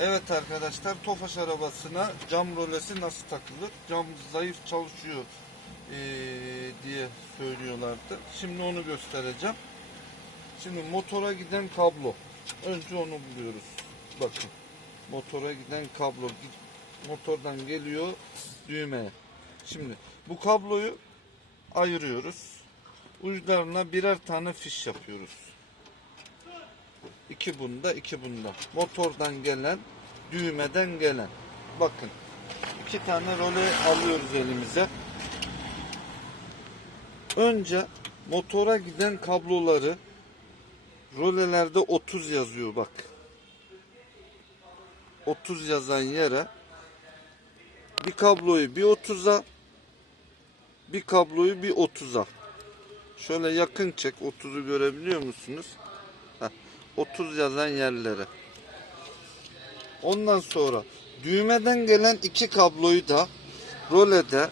Evet arkadaşlar Tofaş arabasına cam rolesi nasıl takılır? Cam zayıf çalışıyor eee, diye söylüyorlardı. Şimdi onu göstereceğim. Şimdi motora giden kablo. Önce onu buluyoruz. Bakın. Motora giden kablo motordan geliyor düğmeye. Şimdi bu kabloyu ayırıyoruz. Uçlarına birer tane fiş yapıyoruz. İki bunda, iki bunda. Motordan gelen, düğmeden gelen. Bakın. iki tane role alıyoruz elimize. Önce motora giden kabloları rolelerde 30 yazıyor bak. 30 yazan yere bir kabloyu bir 30'a bir kabloyu bir 30'a şöyle yakın çek 30'u görebiliyor musunuz? Heh, 30 yazan yerlere. Ondan sonra düğmeden gelen iki kabloyu da rolede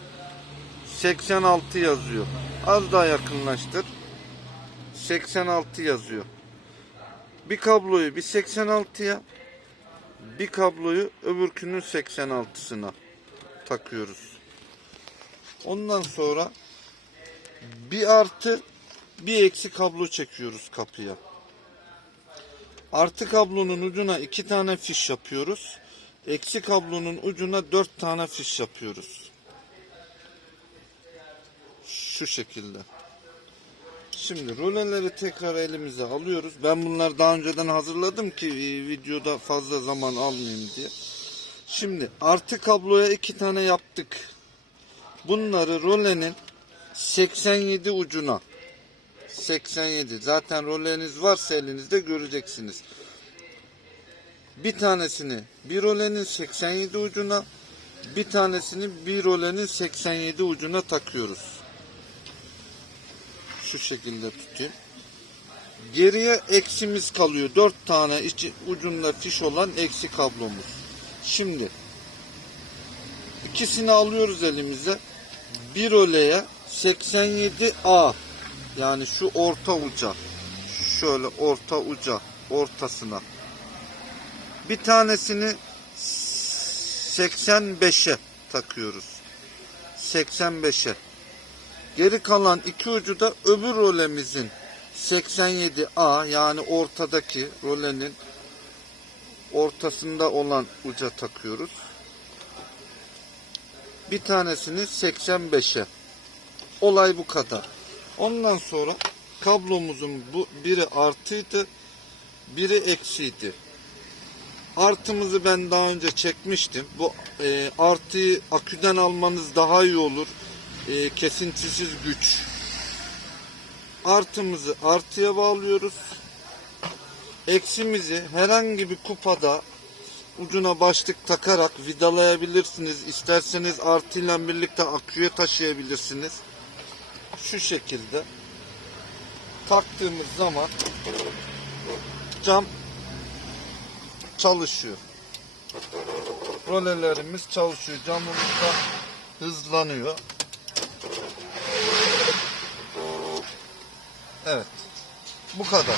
86 yazıyor. Az daha yakınlaştır. 86 yazıyor. Bir kabloyu bir 86'ya bir kabloyu öbürkünün 86'sına takıyoruz. Ondan sonra bir artı bir eksi kablo çekiyoruz kapıya. Artı kablonun ucuna iki tane fiş yapıyoruz. Eksi kablonun ucuna dört tane fiş yapıyoruz. Şu şekilde. Şimdi roleleri tekrar elimize alıyoruz. Ben bunları daha önceden hazırladım ki e, videoda fazla zaman almayayım diye. Şimdi artı kabloya iki tane yaptık. Bunları rolenin 87 ucuna 87 zaten roleniz varsa elinizde göreceksiniz. Bir tanesini bir rolenin 87 ucuna bir tanesini bir rolenin 87 ucuna takıyoruz. Şu şekilde tutayım. Geriye eksimiz kalıyor. 4 tane içi, ucunda fiş olan eksi kablomuz. Şimdi ikisini alıyoruz elimize. Bir roleye 87A yani şu orta uca şöyle orta uca ortasına bir tanesini 85'e takıyoruz. 85'e. Geri kalan iki ucu da öbür rolemizin 87A yani ortadaki rolenin ortasında olan uca takıyoruz. Bir tanesini 85'e. Olay bu kadar. Ondan sonra kablomuzun bu biri artıydı, biri eksiydi. Artımızı ben daha önce çekmiştim. Bu e, artıyı aküden almanız daha iyi olur. E, kesintisiz güç. Artımızı artıya bağlıyoruz. Eksimizi herhangi bir kupada ucuna başlık takarak vidalayabilirsiniz. İsterseniz artıyla birlikte aküye taşıyabilirsiniz. Şu şekilde taktığımız zaman cam çalışıyor. Rolelerimiz çalışıyor. Camımız da hızlanıyor. Evet. Bu kadar.